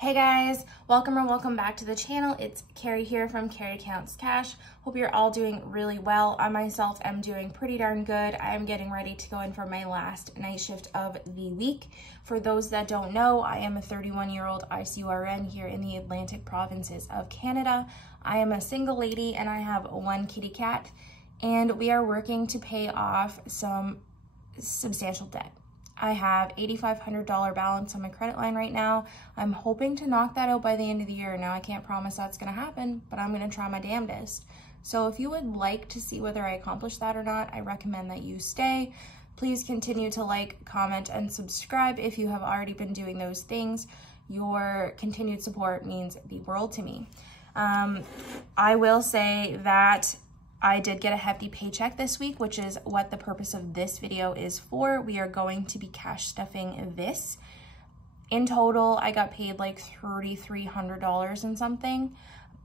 Hey guys, welcome or welcome back to the channel. It's Carrie here from Carrie Counts Cash. Hope you're all doing really well. I myself am doing pretty darn good. I am getting ready to go in for my last night shift of the week. For those that don't know, I am a 31-year-old ICURN here in the Atlantic provinces of Canada. I am a single lady and I have one kitty cat, and we are working to pay off some substantial debt. I have $8,500 balance on my credit line right now. I'm hoping to knock that out by the end of the year. Now, I can't promise that's gonna happen, but I'm gonna try my damnedest. So if you would like to see whether I accomplish that or not, I recommend that you stay. Please continue to like, comment, and subscribe if you have already been doing those things. Your continued support means the world to me. I will say that I did get a hefty paycheck this week, which is what the purpose of this video is for. We are going to be cash stuffing this. In total, I got paid like $3,300 and something,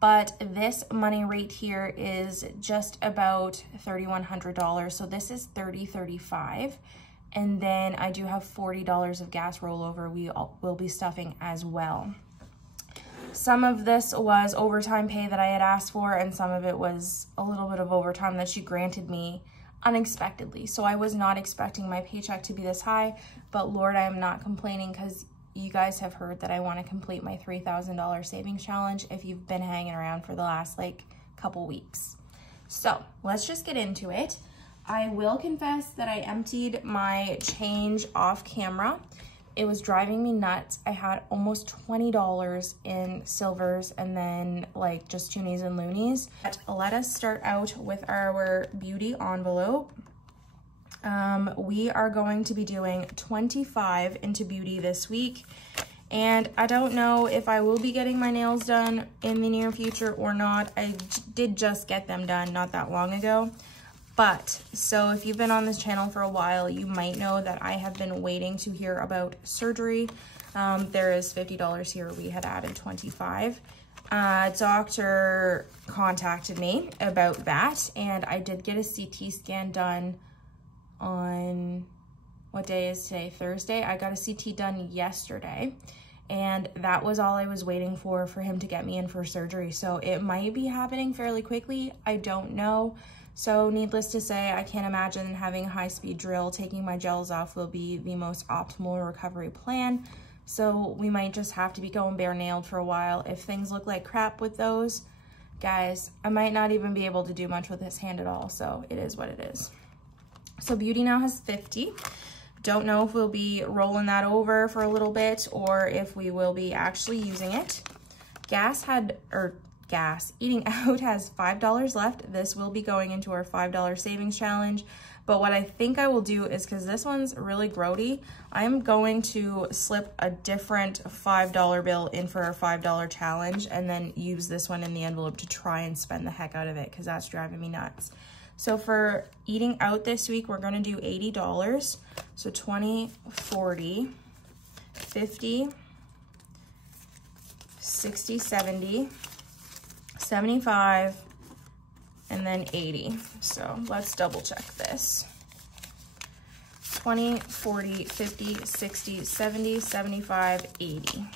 but this money rate here is just about $3,100. So this is $3,035. And then I do have $40 of gas rollover we will be stuffing as well. Some of this was overtime pay that I had asked for, and some of it was a little bit of overtime that she granted me unexpectedly. So I was not expecting my paycheck to be this high, but Lord, I am not complaining because you guys have heard that I want to complete my $3,000 savings challenge if you've been hanging around for the last couple weeks. So let's just get into it. I will confess that I emptied my change off camera. It was driving me nuts. I had almost $20 in silvers and then just toonies and loonies. But let us start out with our beauty envelope. We are going to be doing 25 into beauty this week. And I don't know if I will be getting my nails done in the near future or not. I did just get them done not that long ago. But, so if you've been on this channel for a while, you might know that I have been waiting to hear about surgery. There is $50 here. We had added 25. Doctor contacted me about that, and I did get a CT scan done on, what day is today? Thursday. I got a CT done yesterday, and that was all I was waiting for him to get me in for surgery. So it might be happening fairly quickly. I don't know. So needless to say, I can't imagine having a high-speed drill. Taking my gels off will be the most optimal recovery plan. So we might just have to be going bare-nailed for a while. If things look like crap with those, guys, I might not even be able to do much with this hand at all. So it is what it is. So beauty now has 50. Don't know if we'll be rolling that over for a little bit or if we will be actually using it. Eating out has $5 left. This will be going into our $5 savings challenge. But what I think I will do is, because this one's really grody, I'm going to slip a different $5 bill in for our $5 challenge and then use this one in the envelope to try and spend the heck out of it, because that's driving me nuts. So for eating out this week, we're going to do $80. So 20, 40, 50, 60, 70, 75, and then 80. So let's double check this. 20, 40, 50, 60, 70, 75, 80.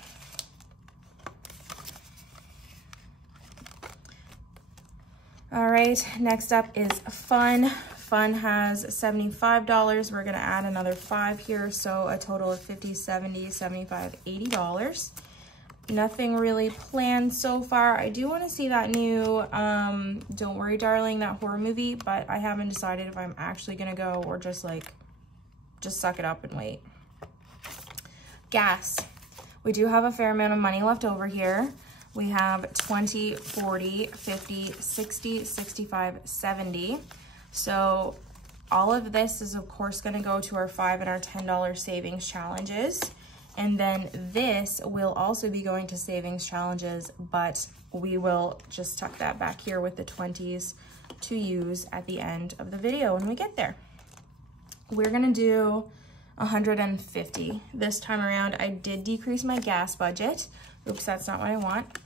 All right, next up is fun. Fun has $75. We're gonna add another 5 here, so a total of 50, 70, 75, $80. Nothing really planned so far. I do want to see that new Don't Worry Darling, that horror movie, but I haven't decided if I'm actually gonna go or just suck it up and wait. Gas. We do have a fair amount of money left over here. We have 20, 40, 50, 60, 65, 70. So all of this is of course gonna go to our $5 and our $10 savings challenges. And then this will also be going to savings challenges, but we will just tuck that back here with the 20s to use at the end of the video when we get there. We're gonna do 150 this time around. I did decrease my gas budget. Oops, that's not what I want.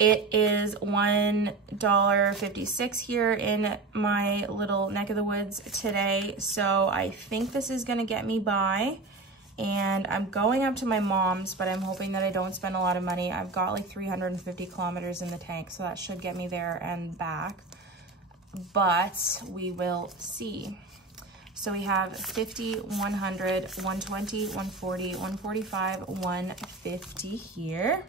It is $1.56 here in my little neck of the woods today. So I think this is gonna get me by. and I'm going up to my mom's, but I'm hoping that I don't spend a lot of money. I've got like 350 kilometers in the tank, so that should get me there and back, but we will see. So we have 50, 100, 120, 140, 145, 150 here.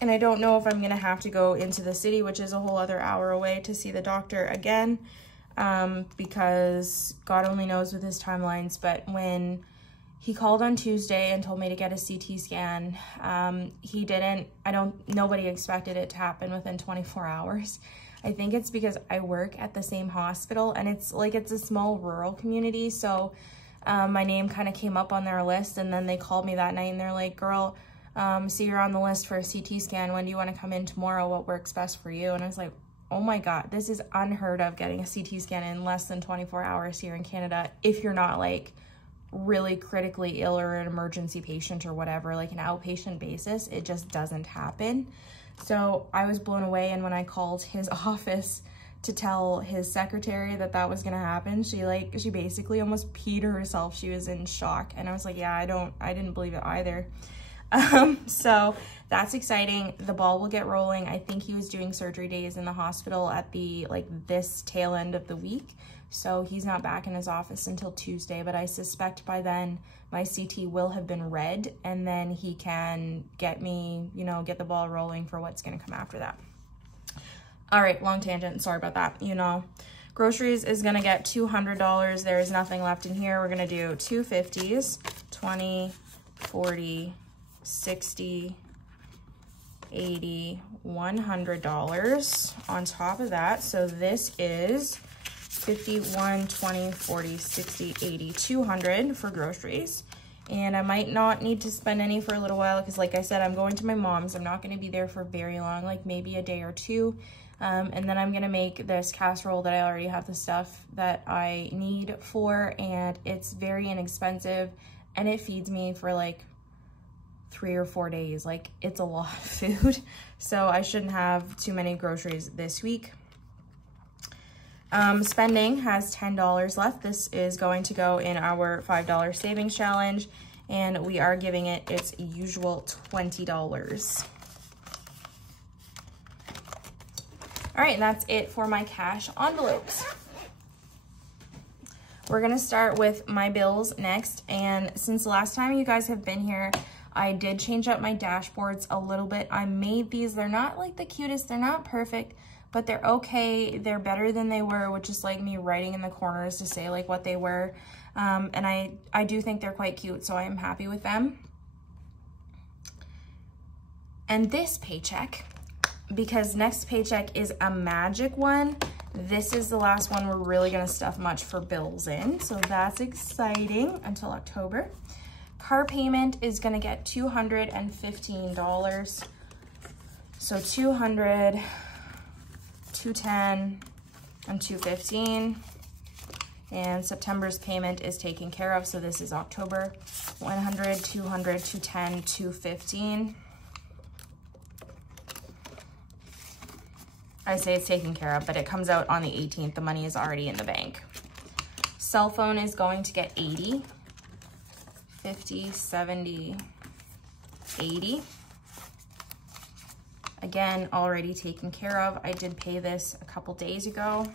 And I don't know if I'm gonna have to go into the city, which is a whole other hour away, to see the doctor again, because God only knows with his timelines. But when he called on Tuesday and told me to get a CT scan, he didn't, nobody expected it to happen within 24 hours. I think it's because I work at the same hospital, and it's a small rural community. So my name kind of came up on their list, and then they called me that night and they're like, girl, so you're on the list for a CT scan. When do you want to come in tomorrow? What works best for you? And I was like, oh my God, this is unheard of, getting a CT scan in less than 24 hours here in Canada. If you're not like really critically ill or an emergency patient or whatever, like an outpatient basis, it just doesn't happen. So I was blown away, and when I called his office to tell his secretary that that was gonna happen, she basically almost peed herself. She was in shock, and I was like, yeah, I didn't believe it either. So that's exciting. The ball will get rolling. I think he was doing surgery days in the hospital at the this tail end of the week, so he's not back in his office until Tuesday, but I suspect by then my CT will have been read, and then he can get me, get the ball rolling for what's going to come after that. All right, long tangent. Sorry about that. Groceries is going to get $200. There is nothing left in here. We're going to do 250s, 20, 40, 60, 80, $100 on top of that. So this is 50, 1, 20, 40, 60, 80, 200 for groceries. And I might not need to spend any for a little while, because like I said, I'm going to my mom's. I'm not going to be there for very long, like maybe a day or two. And then I'm going to make this casserole that I already have the stuff that I need for, and it's very inexpensive, and it feeds me for like 3 or 4 days. Like, it's a lot of food, so I shouldn't have too many groceries this week. Spending has $10 left. This is going to go in our $5 savings challenge, and we are giving it its usual $20. All right, and that's it for my cash envelopes. We're gonna start with my bills next, and since the last time you guys have been here, I did change up my dashboards a little bit. I made these. They're not like the cutest, they're not perfect, but they're okay. They're better than they were, which is like me writing in the corners to say like what they were. And I do think they're quite cute, so I am happy with them. And this paycheck, because next paycheck is a magic one, this is the last one we're really gonna stuff much for bills in. So that's exciting until October. Car payment is gonna get $215. So 200, 210, and 215. And September's payment is taken care of, so this is October. 100, 200, 210, 215. I say it's taken care of, but it comes out on the 18th. The money is already in the bank. Cell phone is going to get 80, 50, 70, 80. Again, already taken care of. I did pay this a couple days ago.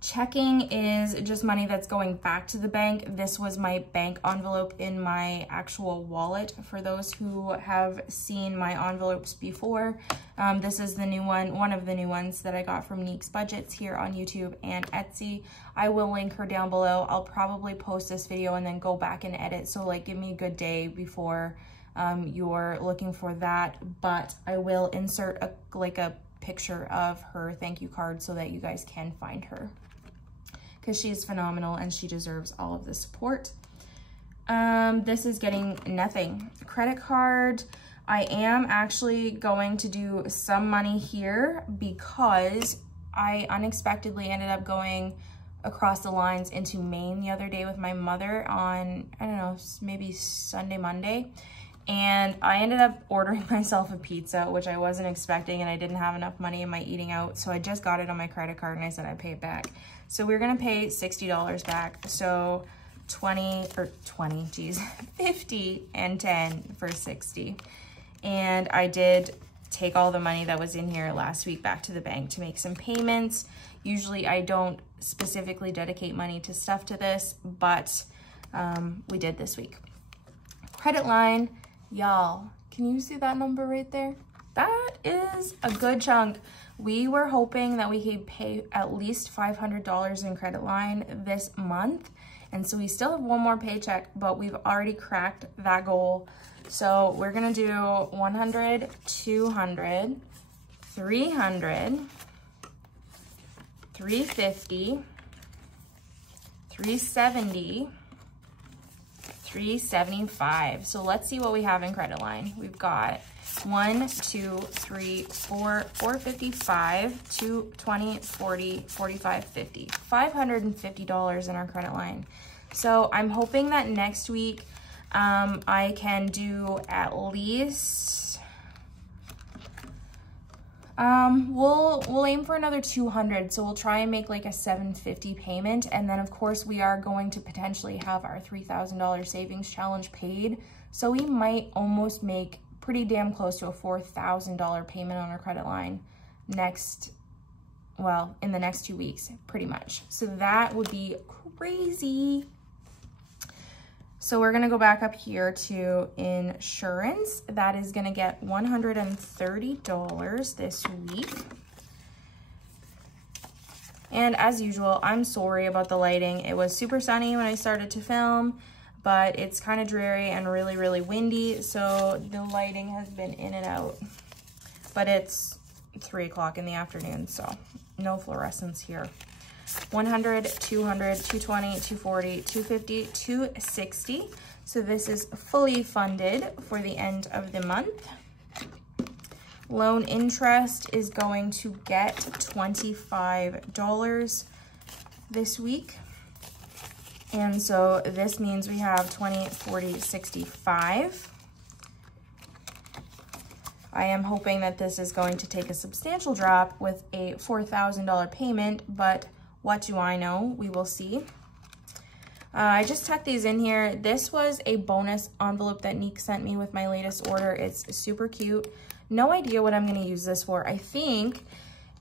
Checking is just money that's going back to the bank. This was my bank envelope in my actual wallet. For those who have seen my envelopes before, this is the new one of the new ones that I got from Neek's Budgets here on YouTube and Etsy. I will link her down below. I'll probably post this video and then go back and edit. So like, give me a good day before you're looking for that. But I will insert a picture of her thank you card so that you guys can find her, because she's phenomenal and she deserves all of the support. This is getting nothing. Credit card, I am actually going to do some money here because I unexpectedly ended up going across the lines into Maine the other day with my mother on, I don't know, maybe Sunday, Monday. And I ended up ordering myself a pizza, which I wasn't expecting, and I didn't have enough money in my eating out. So I just got it on my credit card and I said I'd pay it back. So we're gonna pay $60 back. So 50 and 10 for 60. And I did take all the money that was in here last week back to the bank to make some payments. Usually I don't specifically dedicate money to stuff to this, but we did this week. Credit line, y'all, can you see that number right there? That is a good chunk. We were hoping that we could pay at least $500 in credit line this month. And so we still have one more paycheck, but we've already cracked that goal. So we're gonna do 100, 200, 300, 350, 370, 375. So let's see what we have in credit line. We've got 1, 2, 3, 4, 455, 220, 40, 45, 50. $550 in our credit line. So I'm hoping that next week I can do at least, we'll aim for another 200. So we'll try and make like a $750 payment. And then of course we are going to potentially have our $3,000 savings challenge paid. So we might almost make pretty damn close to a $4,000 payment on our credit line in the next 2 weeks, pretty much. So that would be crazy. So we're gonna go back up here to insurance. That is gonna get $130 this week. And as usual, I'm sorry about the lighting. It was super sunny when I started to film, but it's kind of dreary and really, really windy. So the lighting has been in and out, but it's 3 o'clock in the afternoon, so no fluorescence here. 100, 200, 220, 240, 250, 260. So this is fully funded for the end of the month. Loan interest is going to get $25 this week. And so this means we have 20, 40, 65. I am hoping that this is going to take a substantial drop with a $4,000 payment, but what do I know? We will see. I just tucked these in here. This was a bonus envelope that Neek sent me with my latest order. It's super cute. No idea what I'm gonna use this for. I think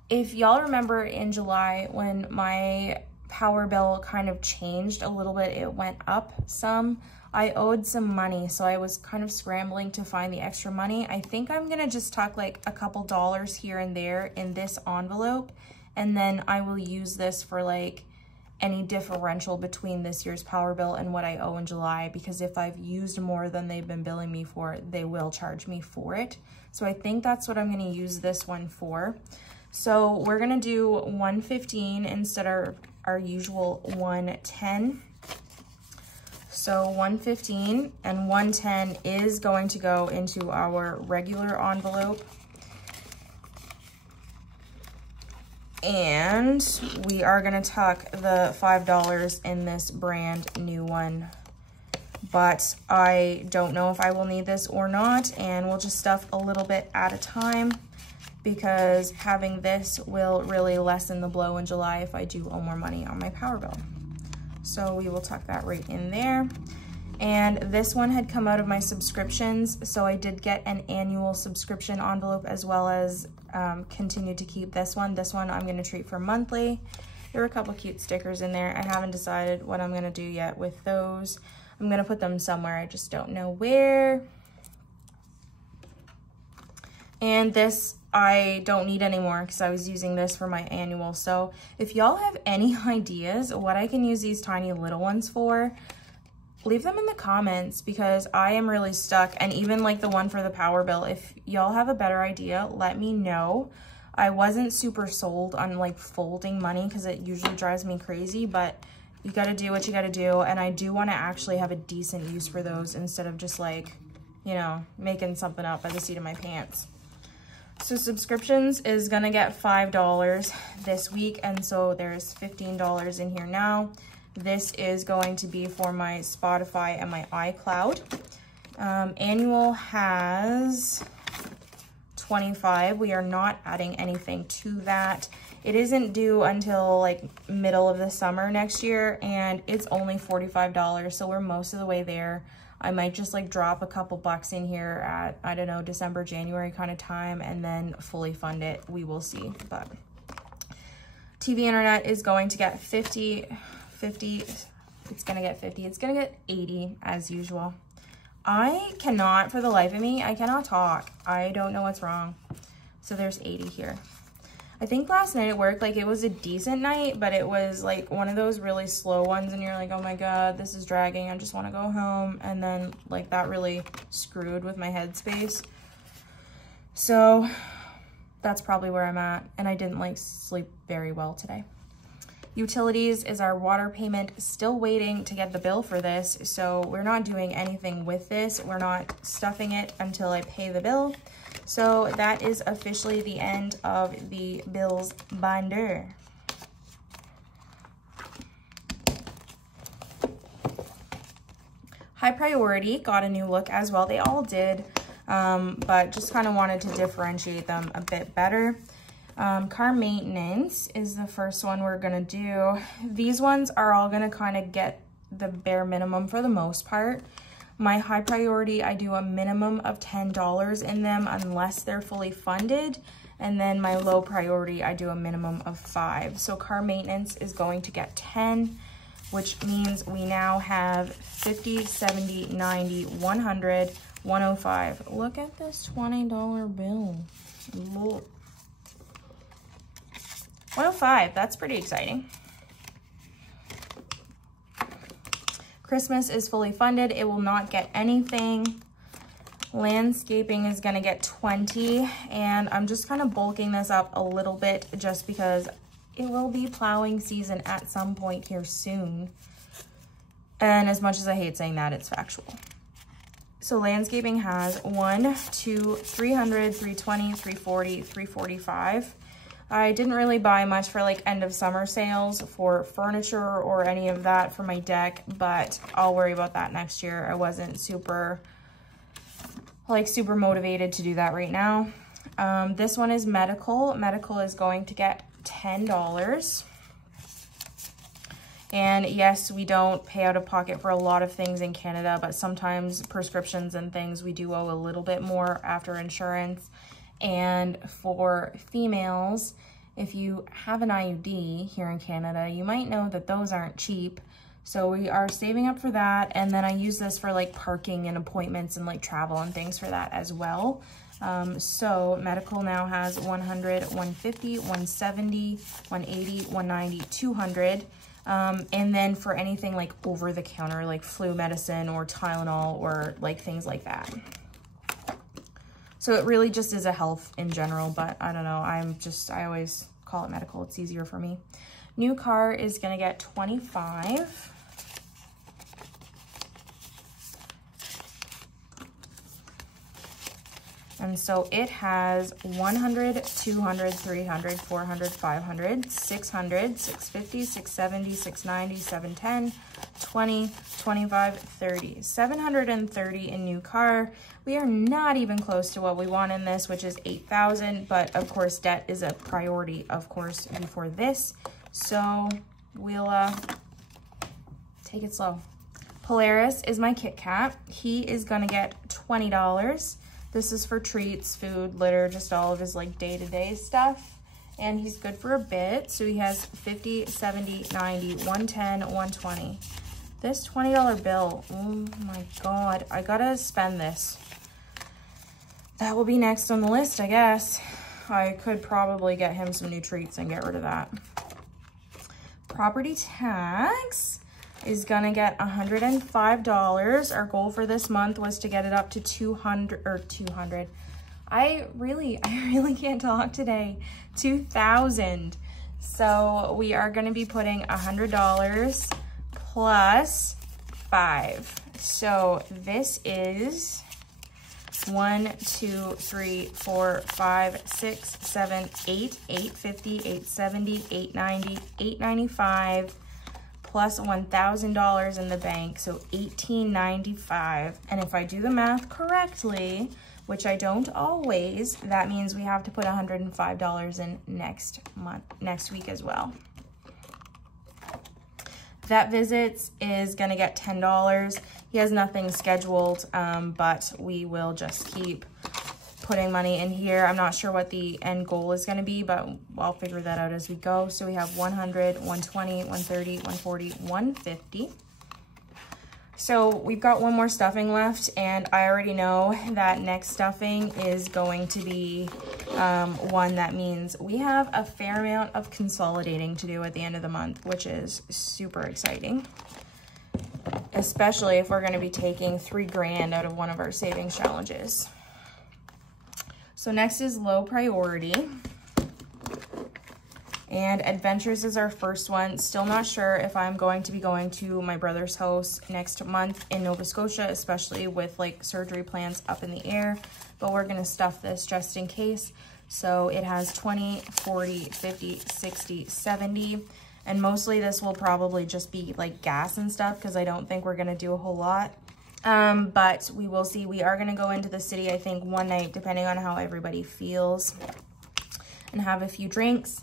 if y'all remember in July when my power bill kind of changed a little bit, it went up some. I owed some money, so I was kind of scrambling to find the extra money. I think I'm gonna just tuck like a couple dollars here and there in this envelope, and then I will use this for like any differential between this year's power bill and what I owe in July, because if I've used more than they've been billing me for, they will charge me for it. So I think that's what I'm gonna use this one for. So we're gonna do 115 instead of our usual 110. So 115 and 110 is going to go into our regular envelope. And we are gonna tuck the $5 in this brand new one. But I don't know if I will need this or not, and we'll just stuff a little bit at a time because having this will really lessen the blow in July if I do owe more money on my power bill. So we will tuck that right in there. And this one had come out of my subscriptions, so I did get an annual subscription envelope as well as continue to keep this one. This one I'm gonna treat for monthly. There were a couple cute stickers in there. I haven't decided what I'm gonna do yet with those. I'm gonna put them somewhere, I just don't know where. And this I don't need anymore because I was using this for my annual. So if y'all have any ideas what I can use these tiny little ones for, leave them in the comments because I am really stuck. And even like the one for the power bill, if y'all have a better idea, let me know. I wasn't super sold on like folding money because it usually drives me crazy, but you gotta do what you gotta do. And I do wanna actually have a decent use for those instead of just like, you know, making something up by the seat of my pants. So subscriptions is gonna get $5 this week. And so there's $15 in here now. This is going to be for my Spotify and my iCloud. Annual has 25. We are not adding anything to that. It isn't due until like middle of the summer next year, and it's only $45, so we're most of the way there. I might just like drop a couple bucks in here at, I don't know, December, January kind of time, and then fully fund it. We will see. But TV internet is going to get 50. It's gonna get 50. It's gonna get 80 as usual. I cannot, for the life of me, I cannot talk. I don't know what's wrong. So there's 80 here. I think last night at work, like it was a decent night, but it was like one of those really slow ones and you're like, oh my God, this is dragging. I just want to go home. And then like that really screwed with my headspace. So that's probably where I'm at. And I didn't like sleep very well today. Utilities is our water payment. Still waiting to get the bill for this. So we're not doing anything with this. We're not stuffing it until I pay the bill. So that is officially the end of the bills binder. High priority got a new look as well. They all did, but just kind of wanted to differentiate them a bit better. Car maintenance is the first one we're gonna do. These ones are all gonna kind of get the bare minimum for the most part. My high priority, I do a minimum of $10 in them unless they're fully funded. And then my low priority, I do a minimum of $5. So car maintenance is going to get 10, which means we now have 50, 70, 90, 100, 105. Look at this $20 bill. Look. 105, that's pretty exciting. Christmas is fully funded. It will not get anything. Landscaping is gonna get 20, and I'm just kind of bulking this up a little bit just because it will be plowing season at some point here soon. And as much as I hate saying that, it's factual. So landscaping has 1, 2, 300, 320, 340, 345. I didn't really buy much for like end of summer sales for furniture or any of that for my deck, but I'll worry about that next year. I wasn't super motivated to do that right now. This one is medical. Medical is going to get $10. And yes, we don't pay out of pocket for a lot of things in Canada, but sometimes prescriptions and things we do owe a little bit more after insurance. And for females, if you have an IUD here in Canada, you might know that those aren't cheap. So we are saving up for that. And then I use this for like parking and appointments and like travel and things for that as well. So medical now has 100, 150, 170, 180, 190, 200. And then for anything like over the counter, like flu medicine or Tylenol or like things like that. So it really just is a health in general, but I don't know. I always call it medical. It's easier for me. New car is gonna get 25. And so it has 100, 200, 300, 400, 500, 600, 650, 670, 690, 710, 20, 25, 30. 730 in new car. We are not even close to what we want in this, which is 8,000, but of course debt is a priority, of course, before this. So we'll take it slow. Polaris is my Kit Kat. He is gonna get $20. This is for treats, food, litter, just all of his like day-to-day stuff. And he's good for a bit. So he has 50, 70, 90, 110, 120. This $20 bill, oh my God, I gotta spend this. That will be next on the list, I guess. I could probably get him some new treats and get rid of that. Property tax is gonna get $105. Our goal for this month was to get it up to 200. I really can't talk today. 2,000. So we are gonna be putting $100 plus 5. So this is 1, 2, 3, 4, 5, 6, 7, 8, 850, 870, 890, 895. plus $1,000 in the bank, so $1,895. And if I do the math correctly, which I don't always, that means we have to put $105 in next week as well. Vet visits is gonna get $10. He has nothing scheduled, but we will just keep putting money in here. I'm not sure what the end goal is gonna be, but I'll figure that out as we go. So we have 100, 120, 130, 140, 150. So we've got one more stuffing left, and I already know that next stuffing is going to be one that means we have a fair amount of consolidating to do at the end of the month, which is super exciting, especially if we're going to be taking $3 grand out of one of our savings challenges. So next is low priority. And adventures is our first one. Still not sure if I'm going to be going to my brother's house next month in Nova Scotia, especially with like surgery plans up in the air, but we're gonna stuff this just in case. So it has 20, 40, 50, 60, 70, and mostly this will probably just be like gas and stuff because I don't think we're gonna do a whole lot. But we will see. We are gonna go into the city, I think, one night, depending on how everybody feels, and have a few drinks.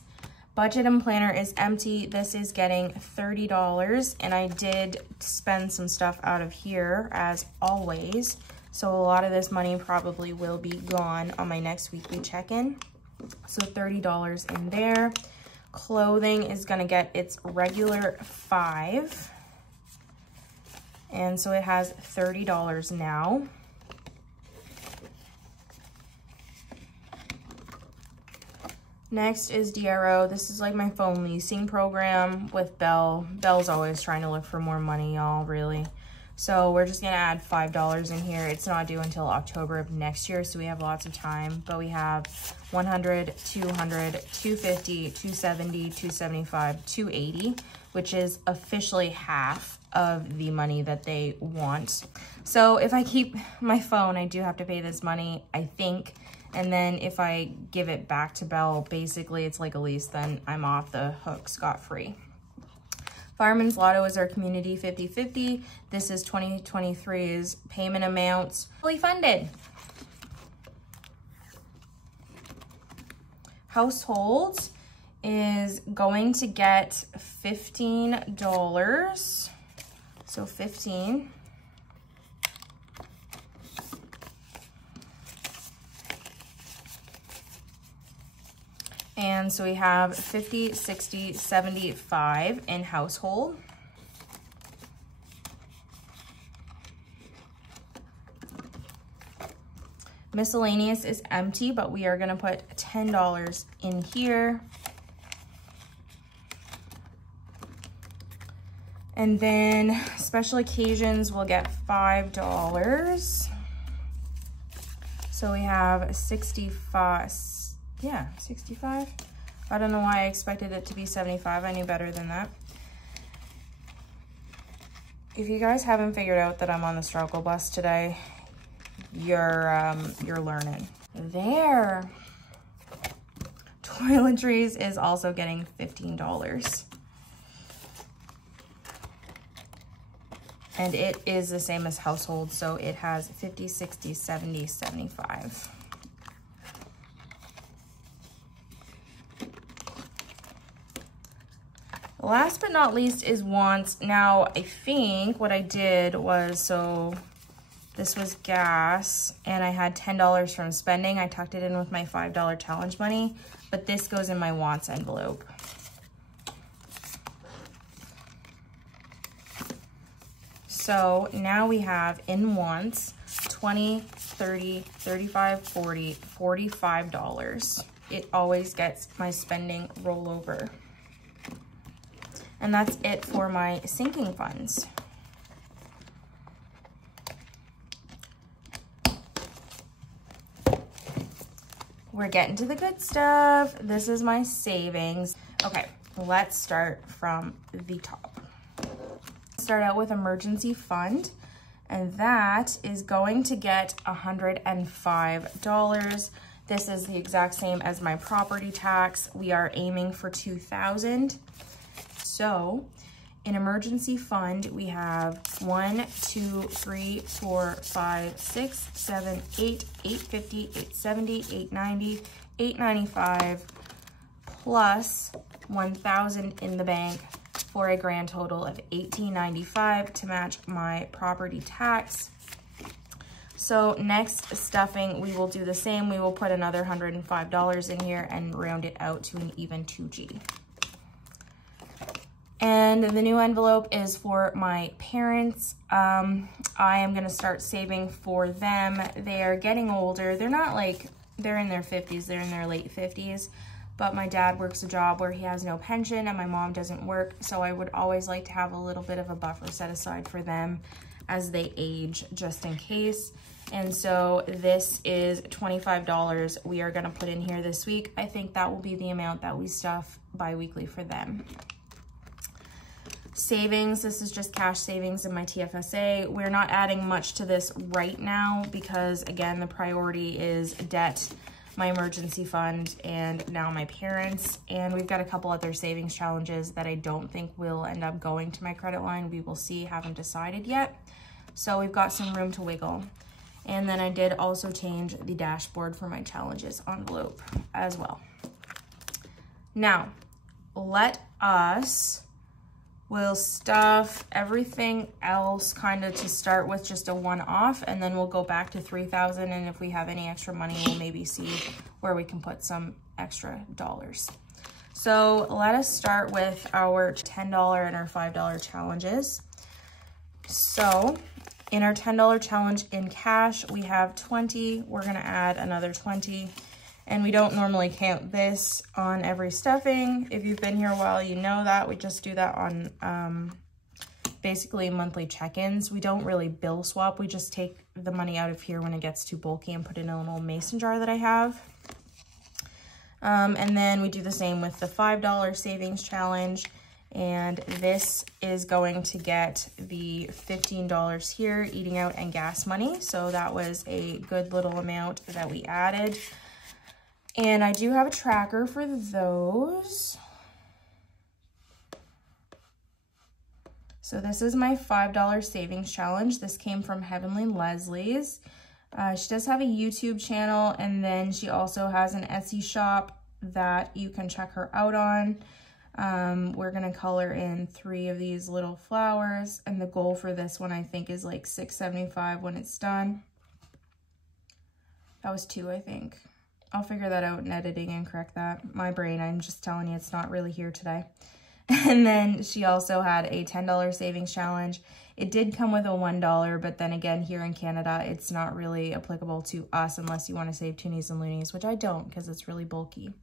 Budget and planner is empty. This is getting $30, and I did spend some stuff out of here as always. So a lot of this money probably will be gone on my next weekly check-in. So $30 in there. Clothing is gonna get its regular $5. And so it has $30 now. Next is DRO. This is like my phone leasing program with Belle. Belle's always trying to look for more money, y'all, really. So we're just gonna add $5 in here. It's not due until October of next year, so we have lots of time. But we have 100, 200, 250, 270, 275, 280, which is officially half of the money that they want. So if I keep my phone, I do have to pay this money, I think. And then if I give it back to Belle, basically it's like a lease, then I'm off the hook scot-free. Fireman's Lotto is our community 50-50. This is 2023's payment amounts, fully funded. Household is going to get $15. So 15. And so we have 50, 60, 75 in household. Miscellaneous is empty, but we are gonna put $10 in here. And then special occasions will get $5. So we have 65. Yeah, 65. I don't know why I expected it to be 75. I knew better than that. If you guys haven't figured out that I'm on the struggle bus today, you're learning. There. Toiletries is also getting $15. And it is the same as household, so it has 50, 60, 70, 75. Last but not least is wants. Now, I think what I did was, so this was gas, and I had $10 from spending. I tucked it in with my $5 challenge money, but this goes in my wants envelope. So now we have in wants 20, 30, 35, 40, $45. It always gets my spending rollover. And that's it for my sinking funds. We're getting to the good stuff. This is my savings. Okay, let's start from the top. Start out with emergency fund, and that is going to get $105. This is the exact same as my property tax. We are aiming for $2,000. So In emergency fund, we have 1, 2, 3, 4, 5, 6, 7, 8, 850, 870, 890, 895, plus 1,000 in the bank for a grand total of $18.95 to match my property tax. So next stuffing, we will do the same. We will put another $105 in here and round it out to an even 2G. And the new envelope is for my parents. I am gonna start saving for them. They are getting older. They're not like, they're in their 50s, they're in their late 50s. But my dad works a job where he has no pension and my mom doesn't work. So I would always like to have a little bit of a buffer set aside for them as they age, just in case. And so this is $25 we are gonna put in here this week. I think that will be the amount that we stuff bi-weekly for them. Savings, this is just cash savings in my TFSA. We're not adding much to this right now because, again, the priority is debt, my emergency fund, and now my parents. And we've got a couple other savings challenges that I don't think will end up going to my credit line. We will see, haven't decided yet. So we've got some room to wiggle. And then I did also change the dashboard for my challenges envelope as well. Now, we'll stuff everything else kind of to start with, just a one-off, and then we'll go back to 3,000, and if we have any extra money, we'll maybe see where we can put some extra dollars. So let us start with our $10 and our $5 challenges. So in our $10 challenge in cash, we have 20. We're gonna add another 20. And we don't normally count this on every stuffing. If you've been here a while, you know that. We just do that on basically monthly check-ins. We don't really bill swap. We just take the money out of here when it gets too bulky and put it in a little mason jar that I have. And then we do the same with the $5 savings challenge. And this is going to get the $15 here, eating out and gas money. So that was a good little amount that we added. And I do have a tracker for those. So this is my $5 savings challenge. This came from Heavenly Leslie's. She does have a YouTube channel, and then she also has an Etsy shop that you can check her out on. We're gonna color in 3 of these little flowers, and the goal for this one I think is like $6.75 when it's done. That was 2, I think. I'll figure that out in editing and correct that. My brain, I'm just telling you, it's not really here today. And then she also had a $10 savings challenge. It did come with a $1, but then again, here in Canada, it's not really applicable to us unless you want to save toonies and loonies, which I don't because it's really bulky.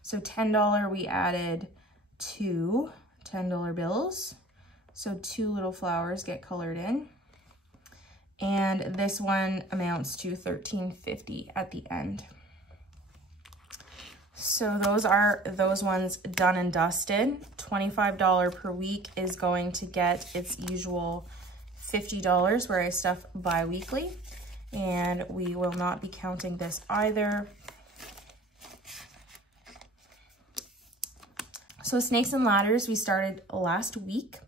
So $10, we added 2 $10 bills. So 2 little flowers get colored in. And this one amounts to $13.50 at the end. So those are those ones done and dusted. $25 per week is going to get its usual $50 where I stuff bi-weekly. And we will not be counting this either. So snakes and ladders, we started last week.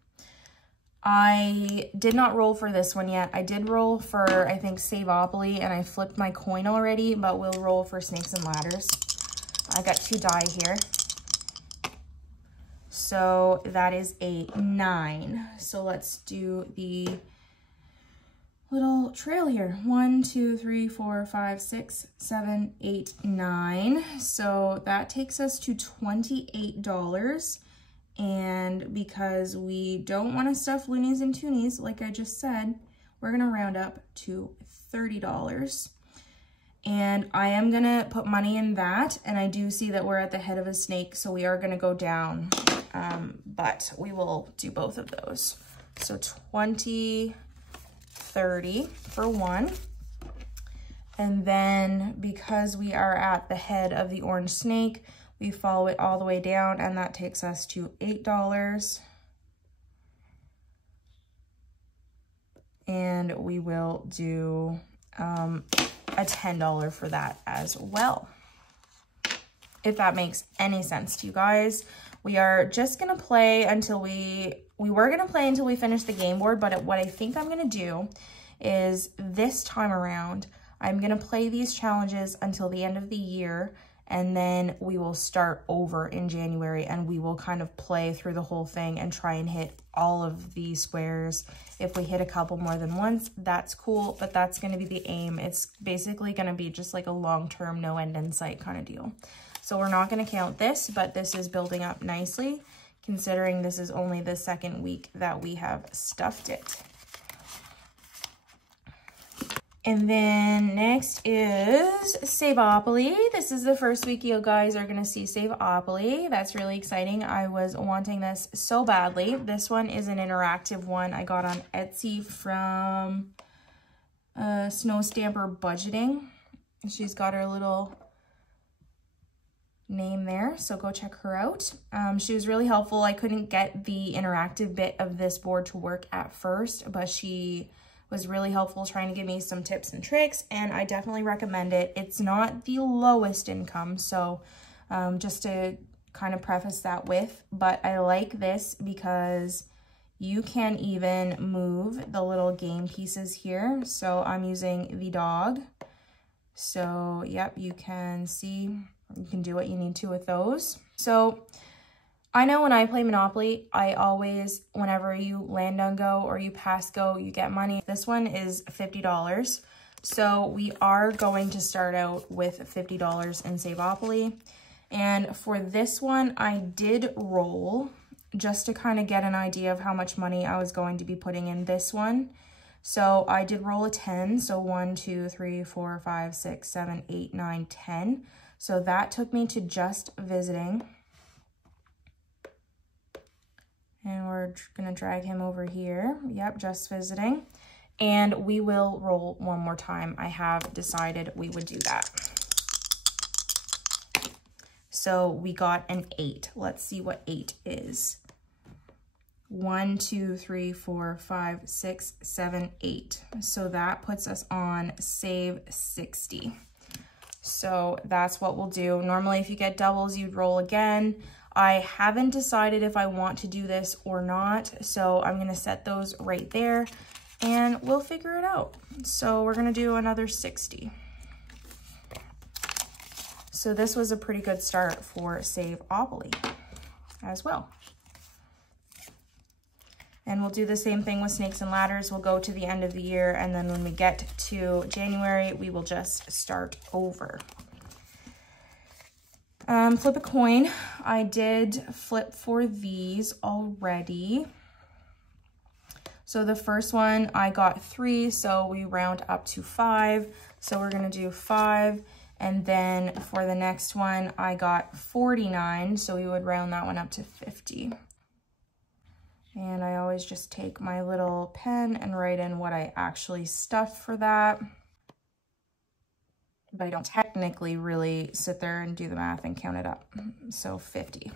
I did not roll for this one yet. I did roll for, I think, Savopoly, and I flipped my coin already, but we'll roll for snakes and ladders. I got 2 die here. So that is a 9. So let's do the little trail here. 1, 2, 3, 4, 5, 6, 7, 8, 9. So that takes us to $28. And because we don't want to stuff loonies and toonies, like I just said, we're going to round up to $30. And I am going to put money in that. And I do see that we're at the head of a snake, so we are going to go down. But we will do both of those. So 20, 30 for one. And then because we are at the head of the orange snake, we follow it all the way down, and that takes us to $8. And we will do a $10 for that as well. If that makes any sense to you guys. We are just gonna play until we we were gonna play until we finish the game board, but what I think I'm gonna do is this time around, I'm gonna play these challenges until the end of the year, and then we will start over in January and we will kind of play through the whole thing and try and hit all of the squares. If we hit a couple more than once, that's cool, but that's gonna be the aim. It's basically gonna be just like a long-term, no end in sight kind of deal. So we're not gonna count this, but this is building up nicely, considering this is only the second week that we have stuffed it. And then next is Saveopoly. This is the first week you guys are gonna see Saveopoly. That's really exciting. I was wanting this so badly. This one is an interactive one I got on Etsy from Snow Stamper Budgeting. She's got her little name there, so go check her out. She was really helpful. I couldn't get the interactive bit of this board to work at first, but she was really helpful trying to give me some tips and tricks, and I definitely recommend it. It's not the lowest income, so just to kind of preface that with, but I like this because you can even move the little game pieces here. So I'm using the dog. So yep, you can see, you can do what you need to with those. So I know when I play Monopoly, I always, whenever you land on go or you pass go, you get money. This one is $50. So we are going to start out with $50 in Saveopoly. And for this one, I did roll just to kind of get an idea of how much money I was going to be putting in this one. So I did roll a 10. So 1, 2, 3, 4, 5, 6, 7, 8, 9, 10. So that took me to just visiting. And we're gonna drag him over here. Yep, just visiting. And we will roll one more time. I have decided we would do that. So we got an 8. Let's see what 8 is. 1, 2, 3, 4, 5, 6, 7, 8. So that puts us on save 60. So that's what we'll do. Normally, if you get doubles, you'd roll again. I haven't decided if I want to do this or not, so I'm gonna set those right there and we'll figure it out. So we're gonna do another 60. So this was a pretty good start for Saveopoly as well. And we'll do the same thing with Snakes and Ladders. We'll go to the end of the year, and then when we get to January, we will just start over. Flip a coin. I did flip for these already. So the first one I got 3, so we round up to 5. So we're gonna do 5. And then for the next one, I got 49. So we would round that one up to 50. And I always just take my little pen and write in what I actually stuffed for that. But I don't technically really sit there and do the math and count it up. So 50.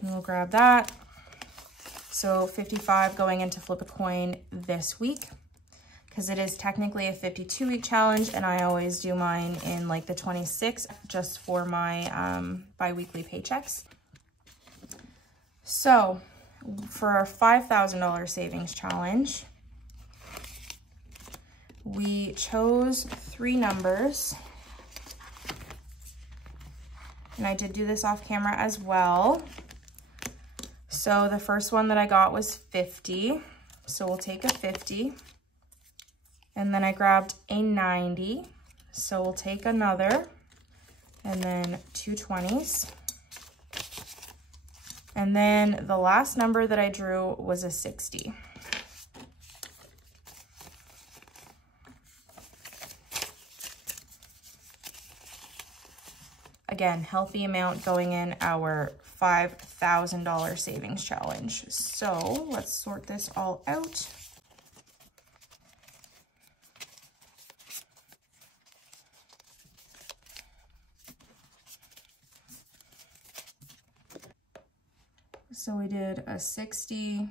And we'll grab that. So 55 going into Flip a Coin this week, because it is technically a 52-week challenge, and I always do mine in like the 26th just for my bi-weekly paychecks. So for our $5,000 savings challenge, we chose 3 numbers, and I did do this off camera as well. So the first one that I got was 50, so we'll take a 50. And then I grabbed a 90, so we'll take another, and then 2 20s. And then the last number that I drew was a 60. Again, healthy amount going in our $5,000 savings challenge. So let's sort this all out. So we did a 60,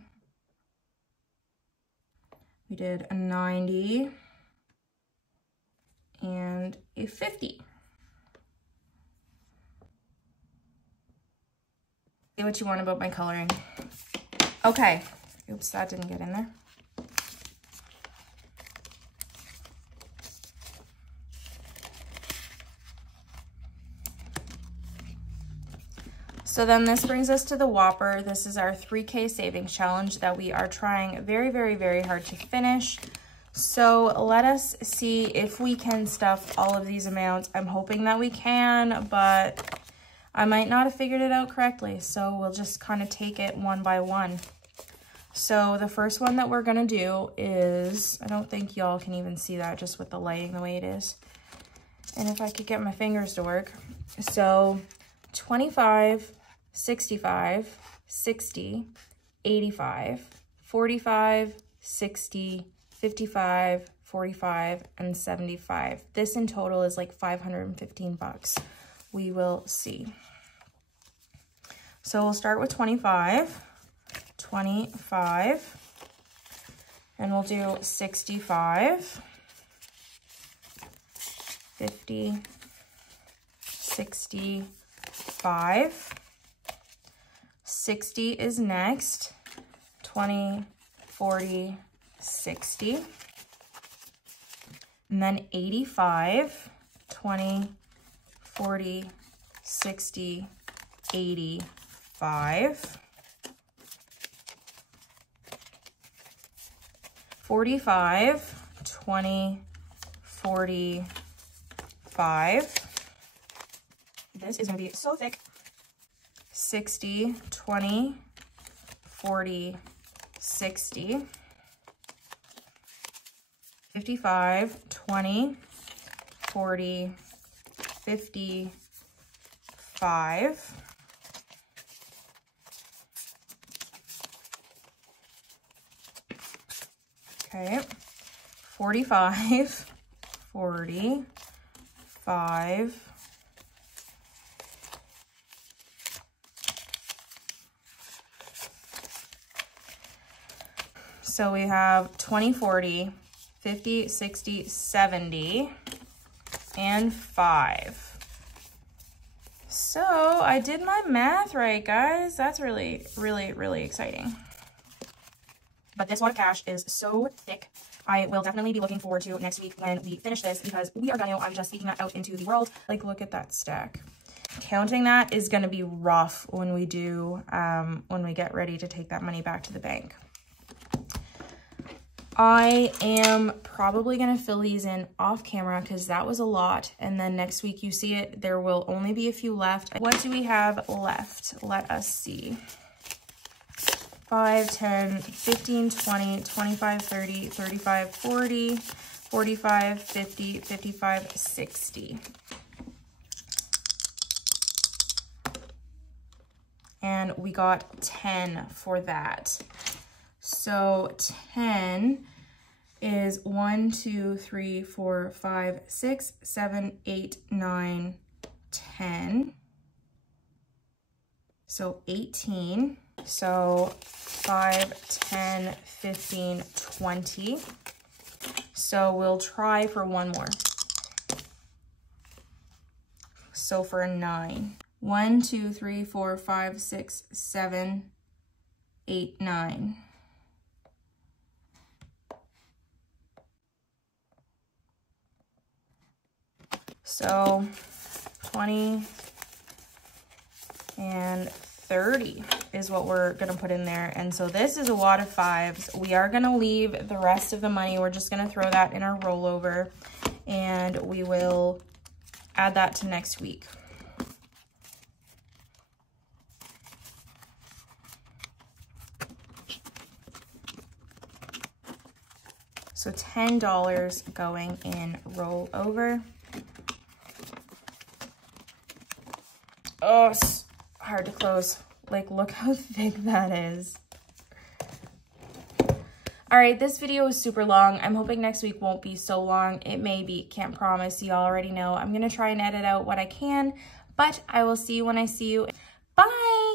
we did a 90, and a 50. Say what you want about my coloring. Okay. Oops, that didn't get in there. So then this brings us to the Whopper. This is our 3K savings challenge that we are trying very, very, very hard to finish. So let us see if we can stuff all of these amounts. I'm hoping that we can, but I might not have figured it out correctly. So we'll just kind of take it one by one. So the first one that we're gonna do is, I don't think y'all can even see that just with the lighting the way it is. And if I could get my fingers to work. So 25, 65, 60, 85, 45, 60, 55, 45, and 75. This in total is like 515 bucks. We will see. So we'll start with 25, 25, and we'll do 65, 50, 65, 60 is next, 20, 40, 60, and then 85, 20, 40, 60, 85, 45, 20, 45. This is gonna be so thick. 60, 20, 40, 60, 55, 20, 40, 55, okay, 45, 45, so we have 20, 40, 50, 60, 70, and 5. So I did my math right, guys. That's really, really, really exciting. But this wad of cash is so thick. I will definitely be looking forward to next week when we finish this, because we are I'm just speaking that out into the world. Like, look at that stack. Counting that is gonna be rough when we do, when we get ready to take that money back to the bank. I am probably gonna fill these in off camera because that was a lot. And then next week you see it, there will only be a few left. What do we have left? Let us see. 5, 10, 15, 20, 25, 30, 35, 40, 45, 50, 55, 60. And we got 10 for that. So 10 is 1, 2, 3, 4, 5, 6, 7, 8, 9, 10. So 18. So 5, 10, 15, 20. So we'll try for one more. So for 9. 1, 2, 3, 4, 5, 6, 7, 8, 9. So 20 and 30 is what we're gonna put in there. And so this is a wad of 5s. We are gonna leave the rest of the money. We're just gonna throw that in our rollover, and we will add that to next week. So $10 going in rollover. Oh, it's hard to close. Like, look how thick that is. All right, this video is super long. I'm hoping next week won't be so long. It may be, can't promise. You already know. I'm gonna try and edit out what I can, but I will see you when I see you. Bye.